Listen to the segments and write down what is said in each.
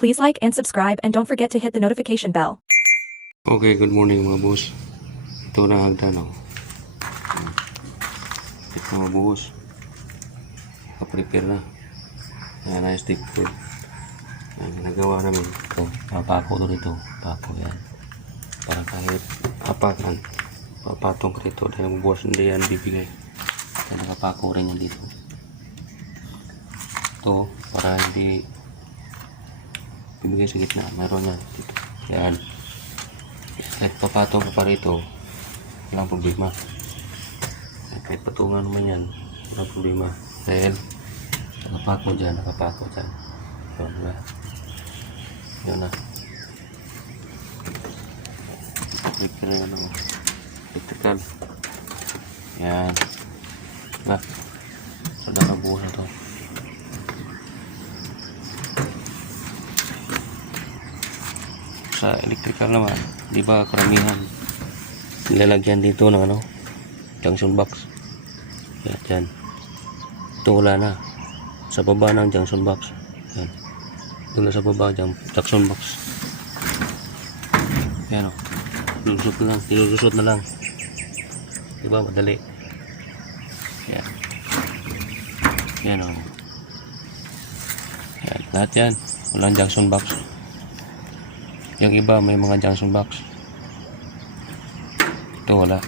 Please like and subscribe and don't forget to hit the notification bell. Okay, good morning mga boss. Ito na hagdan oh. Ito mga boss. Naka-prepare na. Ayan na yung stick food. Ayan, ginagawa namin. Ito, papako to dito. Pako yan. Para kahit apakan, papatong ka dito. Dahil mga boss hindi yan bibigay. Kaya nakapako rin yan dito. Ito, para hindi bibigay sa gitna. Meron yan dito. Yan. Kahit papatong ka pa rito, walang problema. Kahit patungan naman yan, walang problema. Dahil nakapako dyan. Yun na. Yun na. Electrical na yan. Electrical. Yan. Diba? Sada na buo na to. Sa electrical naman, di ba karamihan nilalagyan dito ng ano, junction box. Yan, dyan. Ito wala na. Sa baba ng junction box. Yan. Ito na sa baba junction box. Yan o. Nilulusot na lang. Di ba madali. Yan. Yan o. Yan. Lahat yan. Walang junction box. Yung iba may mga junction box. Ito wala.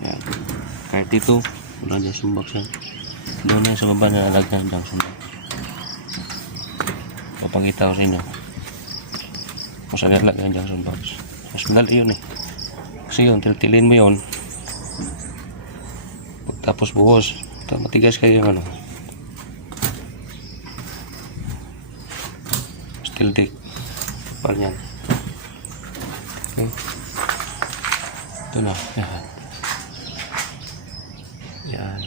Yan. Kahit dito wala junction box yan. Doon na sa baba nalalagyan ng junction box. Papakita ko sa inyo kung saan nalalagyan ng junction box. Mas madali yun eh. Kasi yun, tiltilin mo yun. Pagtapos buhos, matigas kayo yung ano. Steel dick. Kapal yan. Okay. Ito na. Yan. Yan.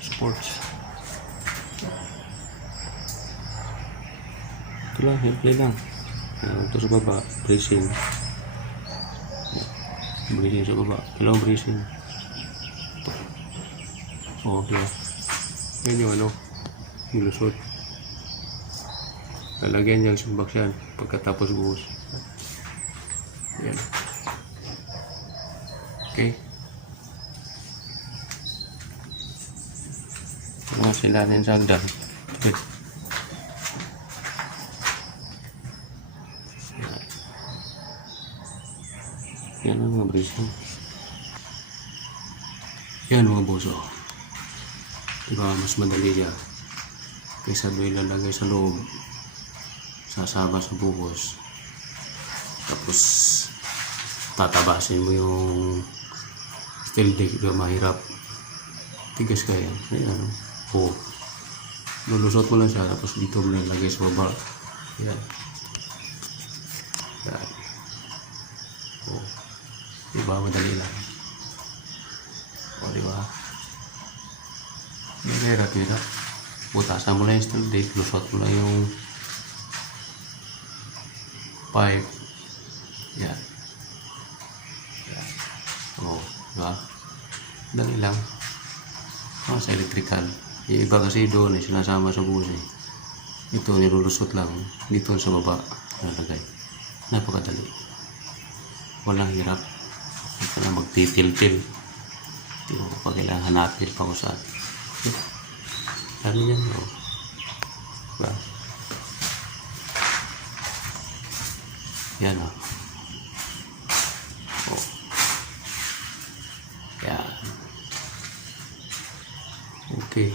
Sports. Ito lang. Simple lang. Ito sa baba. Bracing. Bracing sa baba. Dalawang bracing. Okay. Yan yung ano. Nilusot. Lalagyan niya sa box yan pagkatapos buhos. Yan. Okay. Mga sila rin sa hagdan. Okay. Yan ang mga bracing. Yan mga boso. Diba mas madali siya kaysa doon ilalagay sa loob. Sasaba sa buhos, tapos tatabasin mo yung steel dick, mahirap, tigas kaya yan, oh, lulusot mo lang siya, tapos dito mo lang lagay sa baba. Yan, yan, oh, diba madali lang, oh diba, mahirap yun, butasan mo lang yung steel dick, lusot mo lang yung pipe. Yan. Yan. O, diba? Dali lang. Sa electrical. Yung iba kasi doon sinasama sa buhos eh. Ito nilulusot lang. Dito sa baba. Nalagay. Napakadali. Walang hirap. Ito na magtitil-til. Hindi ko pa kailangan hanapin pa ko saan. Dami yan. O. Diba? Yan o. Oh. Yan. Okay.